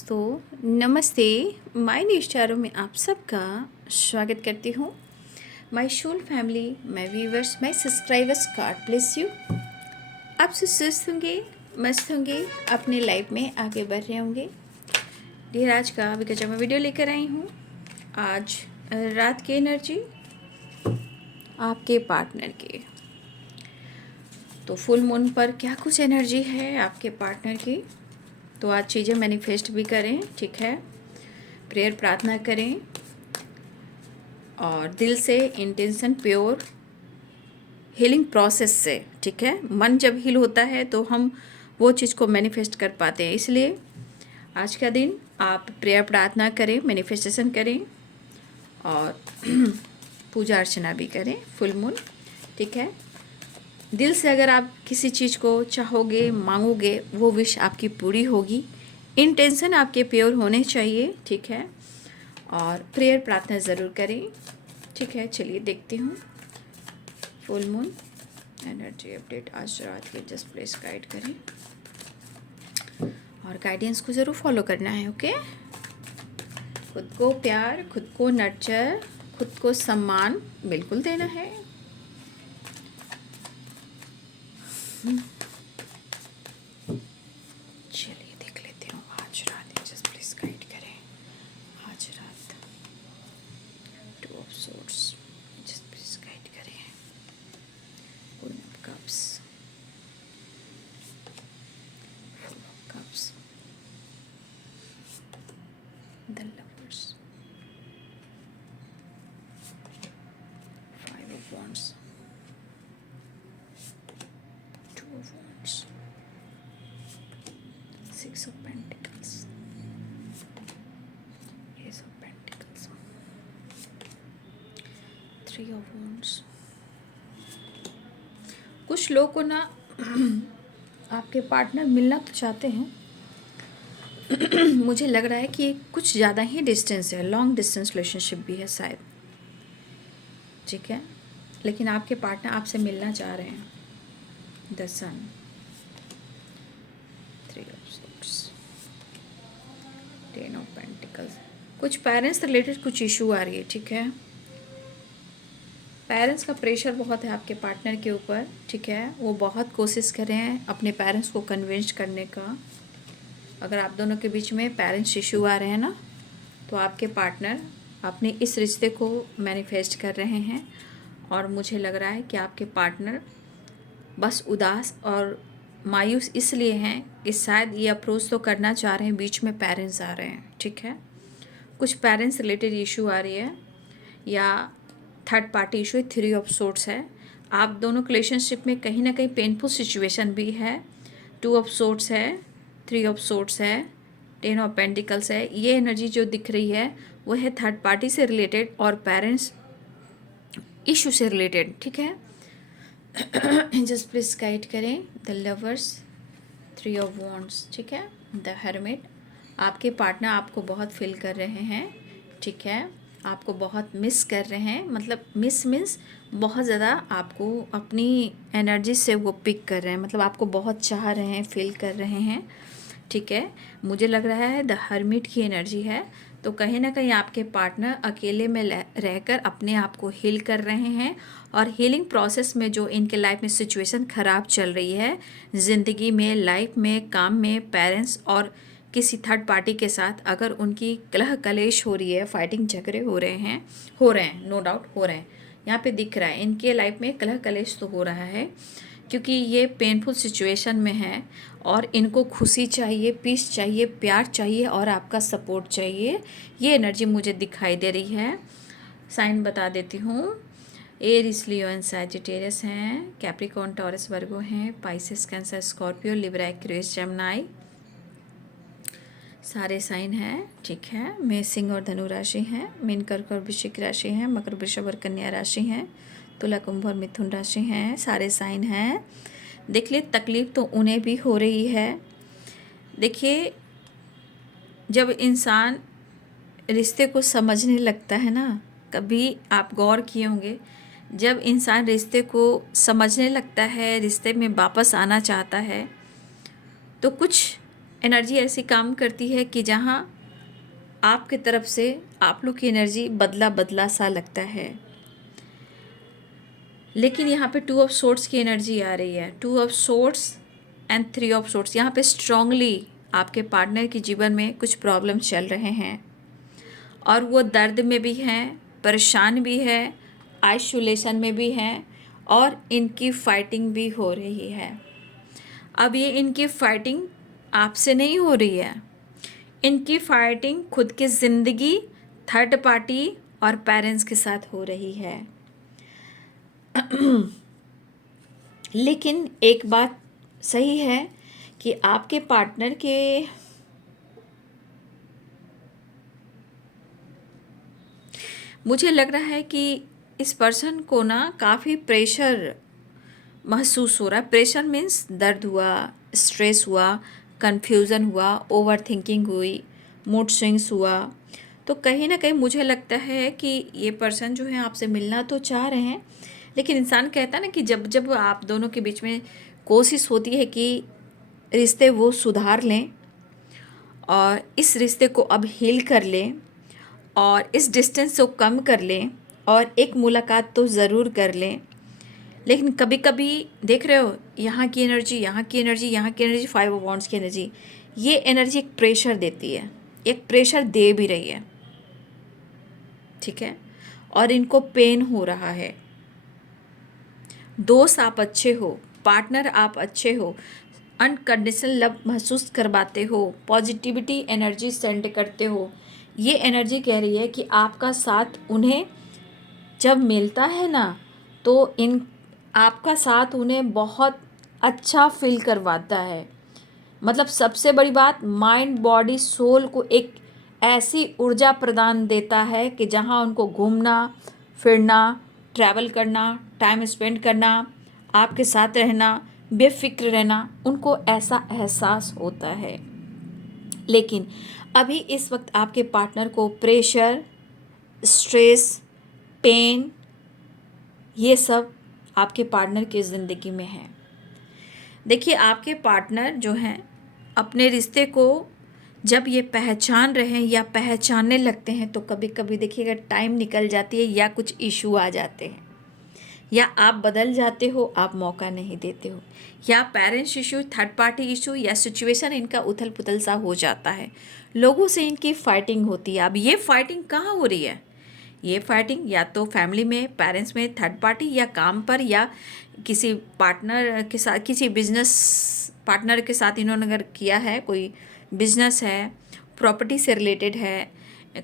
दोस्तों नमस्ते। माय निष्ठारों में आप सबका स्वागत करती हूँ। My soul family, my viewers, my subscribers, God bless you. आप स्वस्थ होंगे, मस्त होंगे, अपने लाइफ में आगे बढ़ रहे होंगे। डियर, आज का बिकॉज मैं वीडियो लेकर आई हूँ। आज रात की एनर्जी आपके पार्टनर की। तो फुल मून पर क्या कुछ एनर्जी है आपके पार्टनर की, तो आज चीज़ें मैनिफेस्ट भी करें, ठीक है। प्रेयर प्रार्थना करें और दिल से इंटेंशन प्योर हीलिंग प्रोसेस से, ठीक है। मन जब हील होता है तो हम वो चीज़ को मैनिफेस्ट कर पाते हैं। इसलिए आज का दिन आप प्रेयर प्रार्थना करें, मैनिफेस्टेशन करें और पूजा अर्चना भी करें फुल मून, ठीक है। दिल से अगर आप किसी चीज़ को चाहोगे, मांगोगे, वो विश आपकी पूरी होगी। इंटेंशन आपके प्योर होने चाहिए, ठीक है। और प्रेयर प्रार्थना ज़रूर करें, ठीक है। चलिए देखती हूँ फुल मून एनर्जी अपडेट आज रात के। जस्ट प्लीज गाइड करें और गाइडेंस को ज़रूर फॉलो करना है, ओके। खुद को प्यार, खुद को नर्चर, खुद को सम्मान बिल्कुल देना है। चलिए देख लेती हूँ आज रात। जस्ट प्लीज गाइड करें आज रात। Two of swords, just please guide करें। Queen of cups, full of cups, the lovers, five of wands, two of wands, six of pentacles, ace of pentacles, three of wands. कुछ लोग को ना आपके partner मिलना तो चाहते हैं। मुझे लग रहा है कि कुछ ज़्यादा ही डिस्टेंस है, लॉन्ग डिस्टेंस रिलेशनशिप भी है शायद, ठीक है। लेकिन आपके पार्टनर आपसे मिलना चाह रहे हैं। The sun, three of swords, ten of pentacles. कुछ पेरेंट्स रिलेटेड कुछ इशू आ रही है, ठीक है। पेरेंट्स का प्रेशर बहुत है आपके पार्टनर के ऊपर, ठीक है। वो बहुत कोशिश कर रहे हैं अपने पेरेंट्स को कन्विंस करने का। अगर आप दोनों के बीच में पेरेंट्स इशू आ रहे हैं ना, तो आपके पार्टनर अपने इस रिश्ते को मैनिफेस्ट कर रहे हैं। और मुझे लग रहा है कि आपके पार्टनर बस उदास और मायूस इसलिए हैं कि शायद ये अप्रोच तो करना चाह रहे हैं, बीच में पेरेंट्स आ रहे हैं, ठीक है। कुछ पेरेंट्स रिलेटेड इशू आ रही है या थर्ड पार्टी इशू है। थ्री ऑफ सोर्ड्स है। आप दोनों के रिलेशनशिप में कहीं ना कहीं पेनफुल सिचुएशन भी है। टू ऑफ सोर्ड्स है, थ्री ऑफ सोर्ड्स है, टेन ऑफ पेंटिकल्स है। ये एनर्जी जो दिख रही है वो है थर्ड पार्टी से रिलेटेड और पेरेंट्स इशू से रिलेटेड, ठीक है। जस्ट प्लीज गाइड करें। The lovers, three of wands, ठीक है। The hermit. आपके पार्टनर आपको बहुत फील कर रहे हैं, ठीक है। आपको बहुत मिस कर रहे हैं, मतलब मिस मीन्स बहुत ज़्यादा आपको अपनी एनर्जी से वो पिक कर रहे हैं, मतलब आपको बहुत चाह रहे हैं, फील कर रहे हैं, ठीक है। मुझे लग रहा है द हर्मिट की एनर्जी है। तो कहीं ना कहीं आपके पार्टनर अकेले में रहकर अपने आप को हील कर रहे हैं। और हीलिंग प्रोसेस में जो इनके लाइफ में सिचुएशन ख़राब चल रही है, ज़िंदगी में, लाइफ में, काम में, पेरेंट्स और किसी थर्ड पार्टी के साथ अगर उनकी कलह कलेश हो रही है, फाइटिंग झगड़े हो रहे हैं, नो डाउट हो रहे हैं। यहाँ पे दिख रहा है इनके लाइफ में कलह कलेश तो हो रहा है, क्योंकि ये पेनफुल सिचुएशन में है और इनको खुशी चाहिए, पीस चाहिए, प्यार चाहिए और आपका सपोर्ट चाहिए। ये एनर्जी मुझे दिखाई दे रही है। साइन बता देती हूँ। एरिस, लियो एंड सैजिटेरियस हैं, कैप्रिकॉर्न, टॉरस, वर्गो हैं, Pisces, cancer, Scorpio, Libra, Aquarius, Gemini, सारे साइन हैं, ठीक है। मेष, सिंह और धनु राशि हैं, मीन, कर्क और वृश्चिक राशि हैं, मकर, वृषभ और कन्या राशि हैं, तुला, कुंभ और मिथुन राशि हैं, सारे साइन हैं। देख लिए तकलीफ़ तो उन्हें भी हो रही है। देखिए, जब इंसान रिश्ते को समझने लगता है ना, कभी आप गौर किए होंगे, जब इंसान रिश्ते को समझने लगता है, रिश्ते में वापस आना चाहता है, तो कुछ एनर्जी ऐसी काम करती है कि जहाँ आपके तरफ से आप लोग की एनर्जी बदला बदला सा लगता है, लेकिन यहाँ पे 2 ऑफ सोर्ट्स की एनर्जी आ रही है। 2 of sorts and 3 of sorts. यहाँ पे स्ट्रांगली आपके पार्टनर के जीवन में कुछ प्रॉब्लम चल रहे हैं और वो दर्द में भी हैं, परेशान भी है, आइसोलेशन में भी हैं और इनकी फाइटिंग भी हो रही है। अब ये इनकी फाइटिंग आपसे नहीं हो रही है, इनकी फाइटिंग खुद की ज़िंदगी, थर्ड पार्टी और पेरेंट्स के साथ हो रही है। लेकिन एक बात सही है कि आपके पार्टनर के मुझे लग रहा है कि इस पर्सन को ना काफ़ी प्रेशर महसूस हो रहा है। प्रेशर मीन्स दर्द हुआ, स्ट्रेस हुआ, कंफ्यूजन हुआ, ओवर थिंकिंग हुई, मूड स्विंग्स हुआ। तो कहीं ना कहीं मुझे लगता है कि ये पर्सन जो है आपसे मिलना तो चाह रहे हैं, लेकिन इंसान कहता है ना कि जब जब आप दोनों के बीच में कोशिश होती है कि रिश्ते वो सुधार लें और इस रिश्ते को अब हील कर लें और इस डिस्टेंस को कम कर लें और एक मुलाकात तो ज़रूर कर लें, लेकिन कभी कभी देख रहे हो यहाँ की एनर्जी, यहाँ की एनर्जी, यहाँ की एनर्जी, 5 ऑफ वांड्स की एनर्जी, ये एनर्जी एक प्रेशर देती है, एक प्रेशर दे भी रही है, ठीक है। और इनको पेन हो रहा है। दोस्त आप अच्छे हो, पार्टनर आप अच्छे हो, अनकंडीशनल लव महसूस करवाते हो, पॉजिटिविटी एनर्जी सेंड करते हो। ये एनर्जी कह रही है कि आपका साथ उन्हें जब मिलता है ना, तो इन आपका साथ उन्हें बहुत अच्छा फील करवाता है। मतलब सबसे बड़ी बात, माइंड बॉडी सोल को एक ऐसी ऊर्जा प्रदान देता है कि जहाँ उनको घूमना फिरना, ट्रैवल करना, टाइम स्पेंड करना, आपके साथ रहना, बेफिक्र रहना, उनको ऐसा एहसास होता है। लेकिन अभी इस वक्त आपके पार्टनर को प्रेशर, स्ट्रेस, पेन, ये सब आपके पार्टनर की ज़िंदगी में है। देखिए आपके पार्टनर जो हैं अपने रिश्ते को जब ये पहचान रहे हैं या पहचानने लगते हैं, तो कभी कभी देखिएगा टाइम निकल जाती है या कुछ इशू आ जाते हैं, या आप बदल जाते हो, आप मौका नहीं देते हो, या parents issue, third party issue, या सिचुएशन इनका उथल पुथल सा हो जाता है, लोगों से इनकी फाइटिंग होती है। अब ये फाइटिंग कहाँ हो रही है? ये फाइटिंग या तो फैमिली में, पेरेंट्स में, थर्ड पार्टी, या काम पर, या किसी पार्टनर के साथ, किसी बिजनेस पार्टनर के साथ इन्होंने अगर किया है, कोई बिजनेस है, प्रॉपर्टी से रिलेटेड है,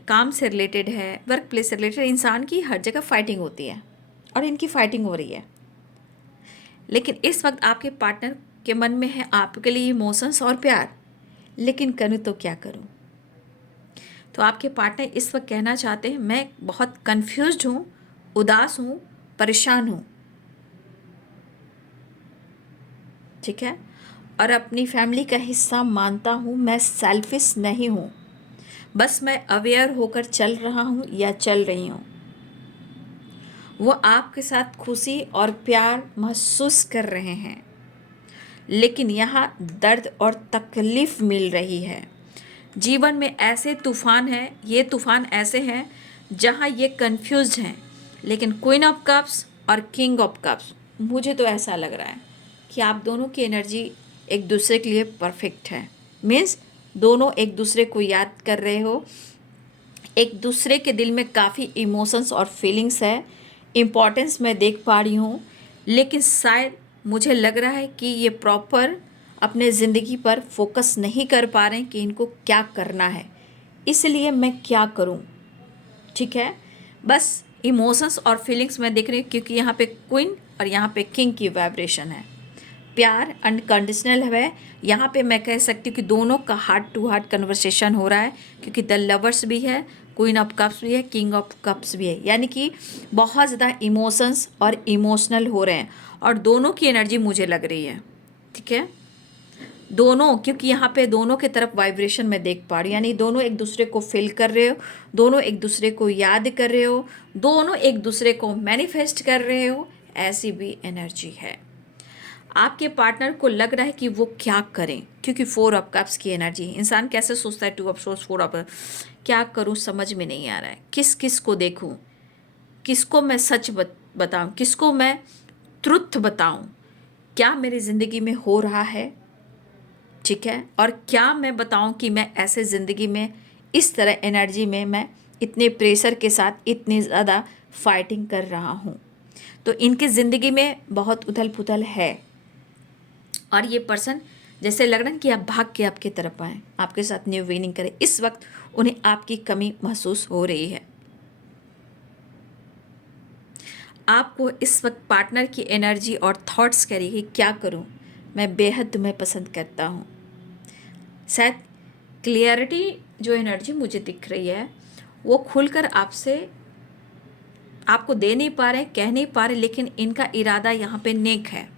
काम से रिलेटेड है, वर्क प्लेस से रिलेटेड, इंसान की हर जगह फाइटिंग होती है और इनकी फाइटिंग हो रही है। लेकिन इस वक्त आपके पार्टनर के मन में है आपके लिए इमोशंस और प्यार, लेकिन करूँ तो क्या करूँ? तो आपके पार्टनर इस वक्त कहना चाहते हैं मैं बहुत कंफ्यूज्ड हूँ, उदास हूँ, परेशान हूँ, ठीक है, और अपनी फैमिली का हिस्सा मानता हूँ, मैं सेल्फिश नहीं हूँ, बस मैं अवेयर होकर चल रहा हूँ या चल रही हूँ। वो आपके साथ खुशी और प्यार महसूस कर रहे हैं, लेकिन यहाँ दर्द और तकलीफ़ मिल रही है। जीवन में ऐसे तूफ़ान हैं, ये तूफ़ान ऐसे हैं जहाँ ये कंफ्यूज हैं, लेकिन क्वीन ऑफ कप्स और किंग ऑफ कप्स, मुझे तो ऐसा लग रहा है कि आप दोनों की एनर्जी एक दूसरे के लिए परफेक्ट है। मीन्स दोनों एक दूसरे को याद कर रहे हो, एक दूसरे के दिल में काफ़ी इमोशंस और फीलिंग्स है, इम्पॉर्टेंस मैं देख पा रही हूँ, लेकिन शायद मुझे लग रहा है कि ये प्रॉपर अपने ज़िंदगी पर फोकस नहीं कर पा रहे हैं कि इनको क्या करना है, इसलिए मैं क्या करूं, ठीक है। बस इमोशंस और फीलिंग्स मैं देख रही हूँ, क्योंकि यहाँ पे क्वीन और यहाँ पे किंग की वाइब्रेशन है। प्यार अनकंडीशनल है, यहाँ पे मैं कह सकती हूँ कि दोनों का हार्ट टू हार्ट कन्वर्सेशन हो रहा है, क्योंकि द लवर्स भी है, क्वीन ऑफ कप्स भी है, किंग ऑफ कप्स भी है, यानी कि बहुत ज़्यादा इमोशंस और इमोशनल हो रहे हैं, और दोनों की एनर्जी मुझे लग रही है, ठीक है। दोनों, क्योंकि यहाँ पे दोनों के तरफ वाइब्रेशन मैं देख पा रही हूँ, यानी दोनों एक दूसरे को फील कर रहे हो, दोनों एक दूसरे को याद कर रहे हो, दोनों एक दूसरे को मैनिफेस्ट कर रहे हो, ऐसी भी एनर्जी है। आपके पार्टनर को लग रहा है कि वो क्या करें, क्योंकि 4 ऑफ कप्स की एनर्जी, इंसान कैसे सोचता है 2 ऑफ सोर्स 4 ऑफ, क्या करूं समझ में नहीं आ रहा है, किस किस को देखूं, किसको मैं सच बताऊं, किसको मैं ट्रुथ बताऊं, क्या मेरी ज़िंदगी में हो रहा है, ठीक है, और क्या मैं बताऊं कि मैं ऐसे ज़िंदगी में इस तरह एनर्जी में मैं इतने प्रेशर के साथ इतनी ज़्यादा फाइटिंग कर रहा हूँ। तो इनकी ज़िंदगी में बहुत उथल पुथल है और ये पर्सन जैसे लग रहा है कि आप भाग के आपकी तरफ आए, आपके साथ न्यू विनिंग करें। इस वक्त उन्हें आपकी कमी महसूस हो रही है। आपको इस वक्त पार्टनर की एनर्जी और थॉट्स कह रही है क्या करूं, मैं बेहद तुम्हें पसंद करता हूं। शायद क्लियरिटी जो एनर्जी मुझे दिख रही है वो खुलकर आपसे आपको दे नहीं पा रहे, कह नहीं पा रहे, लेकिन इनका इरादा यहाँ पे नेक है,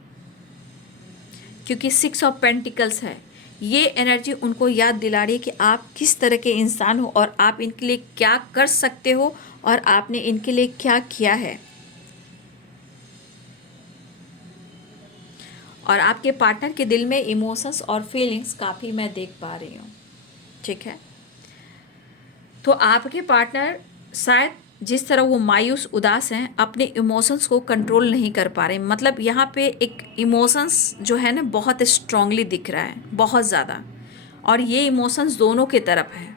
क्योंकि 6 ऑफ पेंटिकल्स है। ये एनर्जी उनको याद दिला रही है कि आप किस तरह के इंसान हो और आप इनके लिए क्या कर सकते हो और आपने इनके लिए क्या किया है। और आपके पार्टनर के दिल में इमोशंस और फीलिंग्स काफ़ी मैं देख पा रही हूँ, ठीक है। तो आपके पार्टनर शायद जिस तरह वो मायूस उदास हैं, अपने इमोशंस को कंट्रोल नहीं कर पा रहे। मतलब यहाँ पे एक इमोशंस जो है ना बहुत स्ट्रांगली दिख रहा है, बहुत ज़्यादा, और ये इमोशंस दोनों की तरफ है,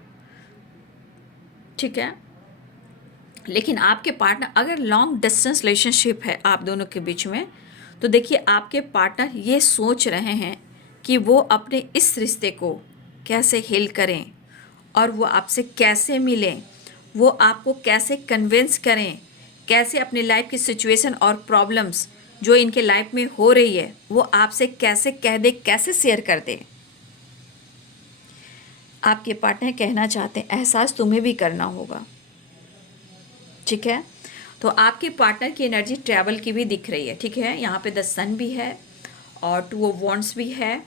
ठीक है। लेकिन आपके पार्टनर अगर लॉन्ग डिस्टेंस रिलेशनशिप है आप दोनों के बीच में, तो देखिए आपके पार्टनर ये सोच रहे हैं कि वो अपने इस रिश्ते को कैसे हील करें और वो आपसे कैसे मिलें, वो आपको कैसे कन्विंस करें, कैसे अपनी लाइफ की सिचुएशन और प्रॉब्लम्स जो इनके लाइफ में हो रही है वो आपसे कैसे कह दे, कैसे शेयर कर दे। आपके पार्टनर कहना चाहते हैं एहसास तुम्हें भी करना होगा, ठीक है। तो आपके पार्टनर की एनर्जी ट्रैवल की भी दिख रही है, ठीक है। यहाँ पे द सन भी है और 2 ऑफ वॉन्ड्स भी है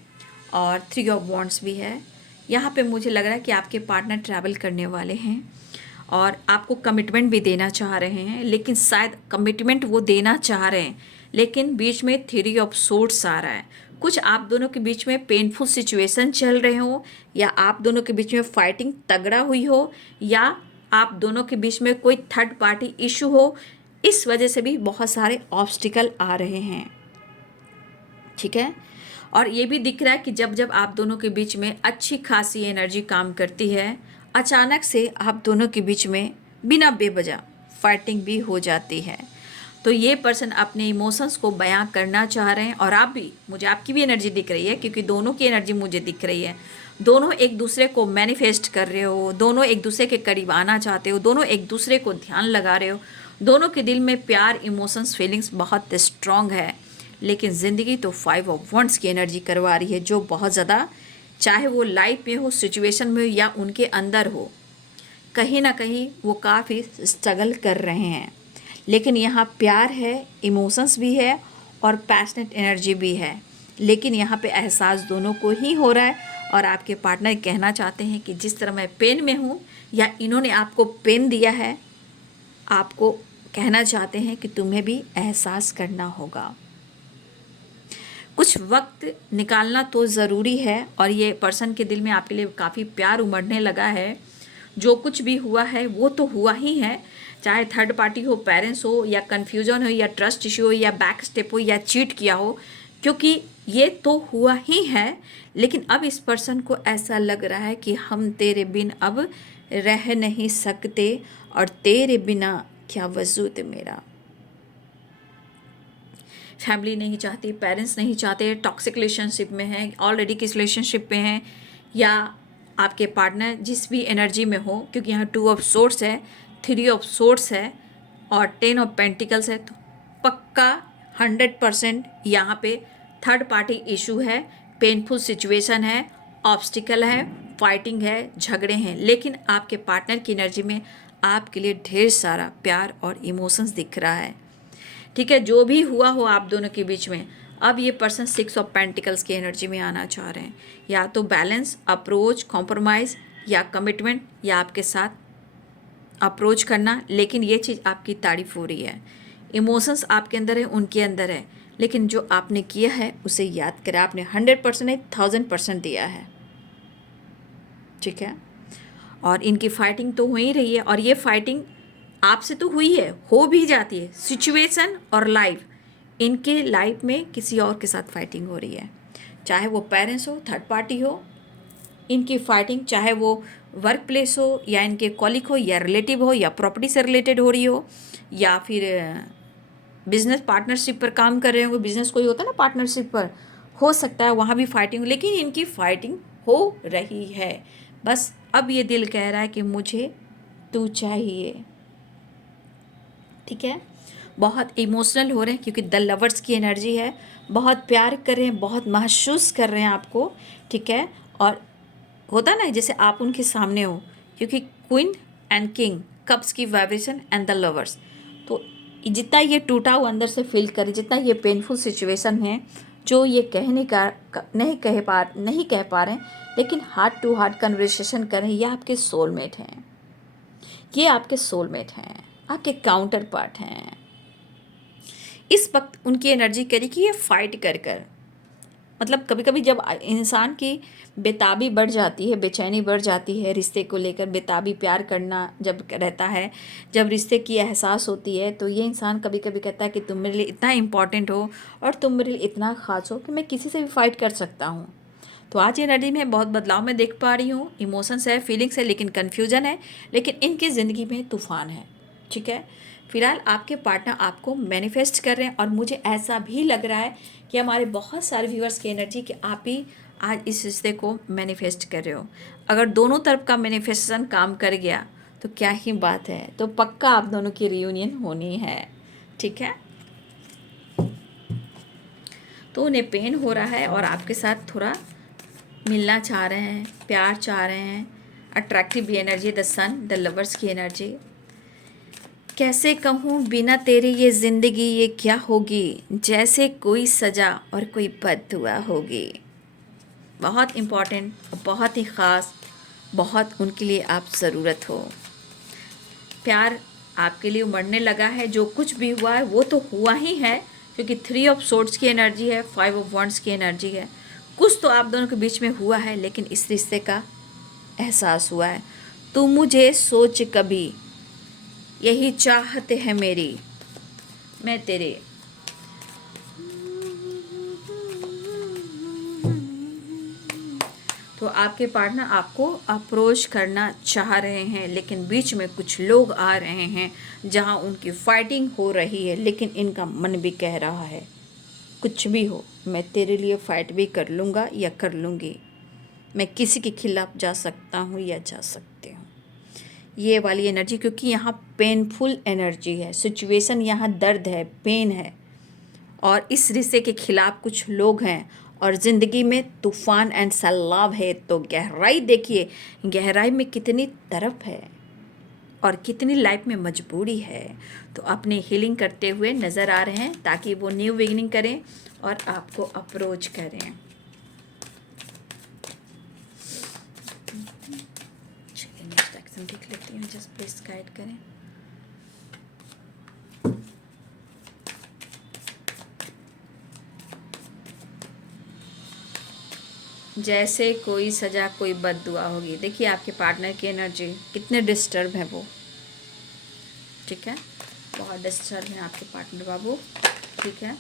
और 3 ऑफ वॉन्ड्स भी है। यहाँ पे मुझे लग रहा है कि आपके पार्टनर ट्रैवल करने वाले हैं और आपको कमिटमेंट भी देना चाह रहे हैं, लेकिन शायद कमिटमेंट वो देना चाह रहे हैं लेकिन बीच में 3 ऑफ सोर्ड्स आ रहा है। कुछ आप दोनों के बीच में पेनफुल सिचुएशन चल रहे हो, या आप दोनों के बीच में फाइटिंग तगड़ा हुई हो, या आप दोनों के बीच में कोई थर्ड पार्टी इशू हो, इस वजह से भी बहुत सारे ऑब्स्टिकल आ रहे हैं, ठीक है। और ये भी दिख रहा है कि जब जब आप दोनों के बीच में अच्छी खासी एनर्जी काम करती है, अचानक से आप दोनों के बीच में बिना बेवजह फाइटिंग भी हो जाती है। तो ये पर्सन अपने इमोशंस को बयां करना चाह रहे हैं और आप भी, मुझे आपकी भी एनर्जी दिख रही है क्योंकि दोनों की एनर्जी मुझे दिख रही है। दोनों एक दूसरे को मैनिफेस्ट कर रहे हो, दोनों एक दूसरे के करीब आना चाहते हो, दोनों एक दूसरे को ध्यान लगा रहे हो, दोनों के दिल में प्यार, इमोशंस, फीलिंग्स बहुत स्ट्रांग है। लेकिन ज़िंदगी तो 5 ऑफ वॉन्ड्स की एनर्जी करवा रही है, जो बहुत ज़्यादा, चाहे वो लाइफ में हो, सिचुएशन में हो या उनके अंदर हो, कहीं ना कहीं वो काफ़ी स्ट्रगल कर रहे हैं। लेकिन यहाँ प्यार है, इमोशंस भी है और पैशनेट एनर्जी भी है, लेकिन यहाँ पे एहसास दोनों को ही हो रहा है। और आपके पार्टनर कहना चाहते हैं कि जिस तरह मैं पेन में हूँ या इन्होंने आपको पेन दिया है, आपको कहना चाहते हैं कि तुम्हें भी एहसास करना होगा। कुछ वक्त निकालना तो ज़रूरी है और ये पर्सन के दिल में आपके लिए काफ़ी प्यार उमड़ने लगा है। जो कुछ भी हुआ है वो तो हुआ ही है, चाहे थर्ड पार्टी हो, पेरेंट्स हो, या कन्फ्यूजन हो, या ट्रस्ट इशू हो, या बैक स्टेप हो, या चीट किया हो, क्योंकि ये तो हुआ ही है। लेकिन अब इस पर्सन को ऐसा लग रहा है कि हम तेरे बिन अब रह नहीं सकते और तेरे बिना क्या वजूद मेरा। फैमिली नहीं चाहती, पेरेंट्स नहीं चाहते, टॉक्सिक रिलेशनशिप में हैं, ऑलरेडी किस रिलेशनशिप में हैं, या आपके पार्टनर जिस भी एनर्जी में हो, क्योंकि यहाँ 2 ऑफ सोर्ड्स है, 3 ऑफ सोर्ड्स है और 10 ऑफ पेंटिकल्स है, तो पक्का 100% यहाँ पे थर्ड पार्टी इशू है, पेनफुल सिचुएशन है, ऑब्स्टिकल है, फाइटिंग है, झगड़े हैं। लेकिन आपके पार्टनर की एनर्जी में आपके लिए ढेर सारा प्यार और इमोशंस दिख रहा है, ठीक है। जो भी हुआ हो आप दोनों के बीच में, अब ये पर्सन 6 ऑफ पेंटिकल्स की एनर्जी में आना चाह रहे हैं, या तो बैलेंस, अप्रोच, कॉम्प्रोमाइज़, या कमिटमेंट, या आपके साथ अप्रोच करना। लेकिन ये चीज़ आपकी तारीफ हो रही है, इमोशंस आपके अंदर है, उनके अंदर है, लेकिन जो आपने किया है उसे याद करें, आपने 100% नहीं 1000% दिया है, ठीक है। और इनकी फाइटिंग तो हो ही रही है, और ये फाइटिंग आपसे तो हुई है, हो भी जाती है, सिचुएशन और लाइफ, इनके लाइफ में किसी और के साथ फाइटिंग हो रही है, चाहे वो पेरेंट्स हो, थर्ड पार्टी हो, इनकी फाइटिंग चाहे वो वर्क प्लेस हो या इनके कॉलिग हो या रिलेटिव हो या प्रॉपर्टी से रिलेटेड हो रही हो, या फिर बिजनेस पार्टनरशिप पर काम कर रहे हो, बिजनेस कोई होता है ना पार्टनरशिप पर, हो सकता है वहाँ भी फाइटिंग हो, लेकिन इनकी फाइटिंग हो रही है। बस अब ये दिल कह रहा है कि मुझे तू चाहिए, ठीक है। बहुत इमोशनल हो रहे हैं क्योंकि द लवर्स की एनर्जी है, बहुत प्यार कर रहे हैं, बहुत महसूस कर रहे हैं आपको, ठीक है। और होता ना जैसे आप उनके सामने हो, क्योंकि क्वीन एंड किंग कप्स की वाइब्रेशन एंड द लवर्स, तो जितना ये टूटा हुआ अंदर से फील करे, जितना ये पेनफुल सिचुएशन है, जो ये नहीं कह पा रहे हैं, लेकिन हार्ट टू हार्ट कन्वर्सेशन कर रहे हैं, ये आपके सोलमेट हैं, ये आपके सोलमेट हैं, आपके काउंटर पार्ट हैं। इस वक्त उनकी एनर्जी करी कि ये फाइट कर कर, मतलब कभी कभी जब इंसान की बेताबी बढ़ जाती है, बेचैनी बढ़ जाती है, रिश्ते को लेकर बेताबी प्यार करना जब रहता है, जब रिश्ते की एहसास होती है, तो ये इंसान कभी कभी कहता है कि तुम मेरे लिए इतना इम्पॉर्टेंट हो और तुम मेरे लिए इतना ख़ास हो कि मैं किसी से भी फाइट कर सकता हूँ। तो आज एनर्जी में बहुत बदलाव मैं देख पा रही हूँ, इमोशंस है, फीलिंग्स है, लेकिन कन्फ्यूज़न है, लेकिन इनकी ज़िंदगी में तूफ़ान है, ठीक है। फिलहाल आपके पार्टनर आपको मैनिफेस्ट कर रहे हैं, और मुझे ऐसा भी लग रहा है कि हमारे बहुत सारे व्यूअर्स की एनर्जी कि आप ही आज इस रिश्ते को मैनिफेस्ट कर रहे हो। अगर दोनों तरफ का मैनिफेस्टेशन काम कर गया तो क्या ही बात है, तो पक्का आप दोनों की रियूनियन होनी है, ठीक है। तो उन्हें पेन हो रहा है और आपके साथ थोड़ा मिलना चाह रहे हैं, प्यार चाह रहे हैं, अट्रैक्टिव भी energy, the sun, the lovers की एनर्जी। कैसे कहूँ बिना तेरे ये ज़िंदगी ये क्या होगी, जैसे कोई सज़ा और कोई बद्दुआ होगी। बहुत इम्पॉर्टेंट, बहुत ही ख़ास, बहुत उनके लिए आप ज़रूरत हो। प्यार आपके लिए उमड़ने लगा है, जो कुछ भी हुआ है वो तो हुआ ही है, क्योंकि 3 ऑफ सोर्ड्स की एनर्जी है, 5 ऑफ वॉन्ड्स की एनर्जी है। कुछ तो आप दोनों के बीच में हुआ है, लेकिन इस रिश्ते का एहसास हुआ है। तू मुझे सोच कभी, यही चाहत है मेरी, मैं तेरे। तो आपके पार्टनर आपको अप्रोच करना चाह रहे हैं, लेकिन बीच में कुछ लोग आ रहे हैं जहां उनकी फाइटिंग हो रही है, लेकिन इनका मन भी कह रहा है कुछ भी हो, मैं तेरे लिए फ़ाइट भी कर लूँगा या कर लूँगी, मैं किसी के खिलाफ जा सकता हूँ या जा सकती हूँ। ये वाली एनर्जी, क्योंकि यहाँ पेनफुल एनर्जी है, सिचुएशन यहाँ दर्द है, पेन है, और इस रिश्ते के खिलाफ कुछ लोग हैं, और ज़िंदगी में तूफ़ान एंड सैलाब है। तो गहराई देखिए, गहराई में कितनी तरफ है और कितनी लाइफ में मजबूरी है। तो अपनी हीलिंग करते हुए नज़र आ रहे हैं, ताकि वो न्यू बिगिनिंग करें और आपको अप्रोच करें। चलिए नेक्स्ट एक्शन देख लेती हूँ, जस्ट प्लीज गाइड करें। जैसे कोई सज़ा कोई बद्दुआ होगी। देखिए आपके पार्टनर की एनर्जी कितने डिस्टर्ब है वो, ठीक है, बहुत डिस्टर्ब है आपके पार्टनर बाबू, ठीक है।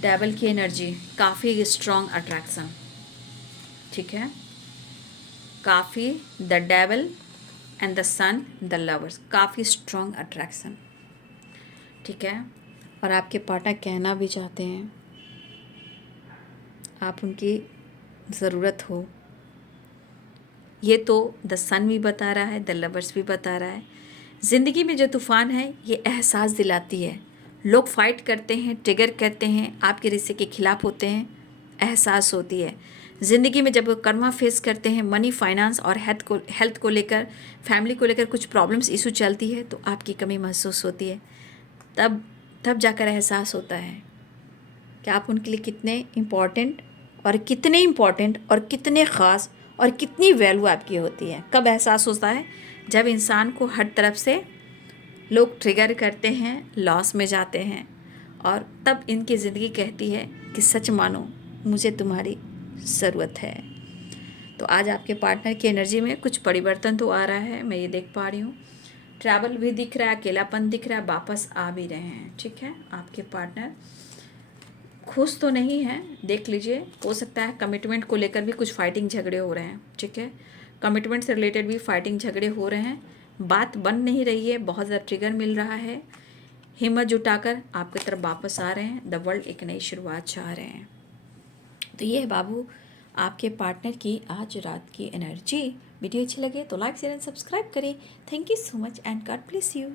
डेविल की एनर्जी काफ़ी स्ट्रॉन्ग अट्रैक्शन, ठीक है, काफ़ी, the devil and the sun, the lovers, काफ़ी स्ट्रॉन्ग अट्रैक्शन, ठीक है। और आपके पार्टनर कहना भी चाहते हैं, आप उनकी ज़रूरत हो, ये तो द सन भी बता रहा है, द लवर्स भी बता रहा है। ज़िंदगी में जो तूफ़ान है ये एहसास दिलाती है, लोग फाइट करते हैं, ट्रिगर करते हैं, आपके रिश्ते के खिलाफ होते हैं, एहसास होती है। ज़िंदगी में जब कर्मा फेस करते हैं, मनी, फाइनेंस और हेल्थ को लेकर, फैमिली को लेकर कुछ प्रॉब्लम्स इशू चलती है, तो आपकी कमी महसूस होती है। तब जाकर एहसास होता है कि आप उनके लिए कितने इम्पॉर्टेंट और कितने ख़ास और कितनी वैल्यू आपकी होती है। कब एहसास होता है? जब इंसान को हर तरफ से लोग ट्रिगर करते हैं, लॉस में जाते हैं, और तब इनकी ज़िंदगी कहती है कि सच मानो मुझे तुम्हारी ज़रूरत है। तो आज आपके पार्टनर की एनर्जी में कुछ परिवर्तन तो आ रहा है, मैं ये देख पा रही हूँ। ट्रैवल भी दिख रहा है, अकेलापन दिख रहा है, वापस आ भी रहे हैं। ठीक है, आपके पार्टनर खुश तो नहीं है, देख लीजिए। हो सकता है कमिटमेंट को लेकर भी कुछ फाइटिंग झगड़े हो रहे हैं। ठीक है, कमिटमेंट से रिलेटेड भी फाइटिंग झगड़े हो रहे हैं, बात बन नहीं रही है, बहुत ज़्यादा ट्रिगर मिल रहा है। हिम्मत जुटाकर आपकी तरफ वापस आ रहे हैं। द वर्ल्ड एक नई शुरुआत चाह रहे हैं। तो ये है बाबू आपके पार्टनर की आज रात की एनर्जी। वीडियो अच्छी लगे तो लाइक शेयर एंड सब्सक्राइब करें। Thank you so much and God bless you.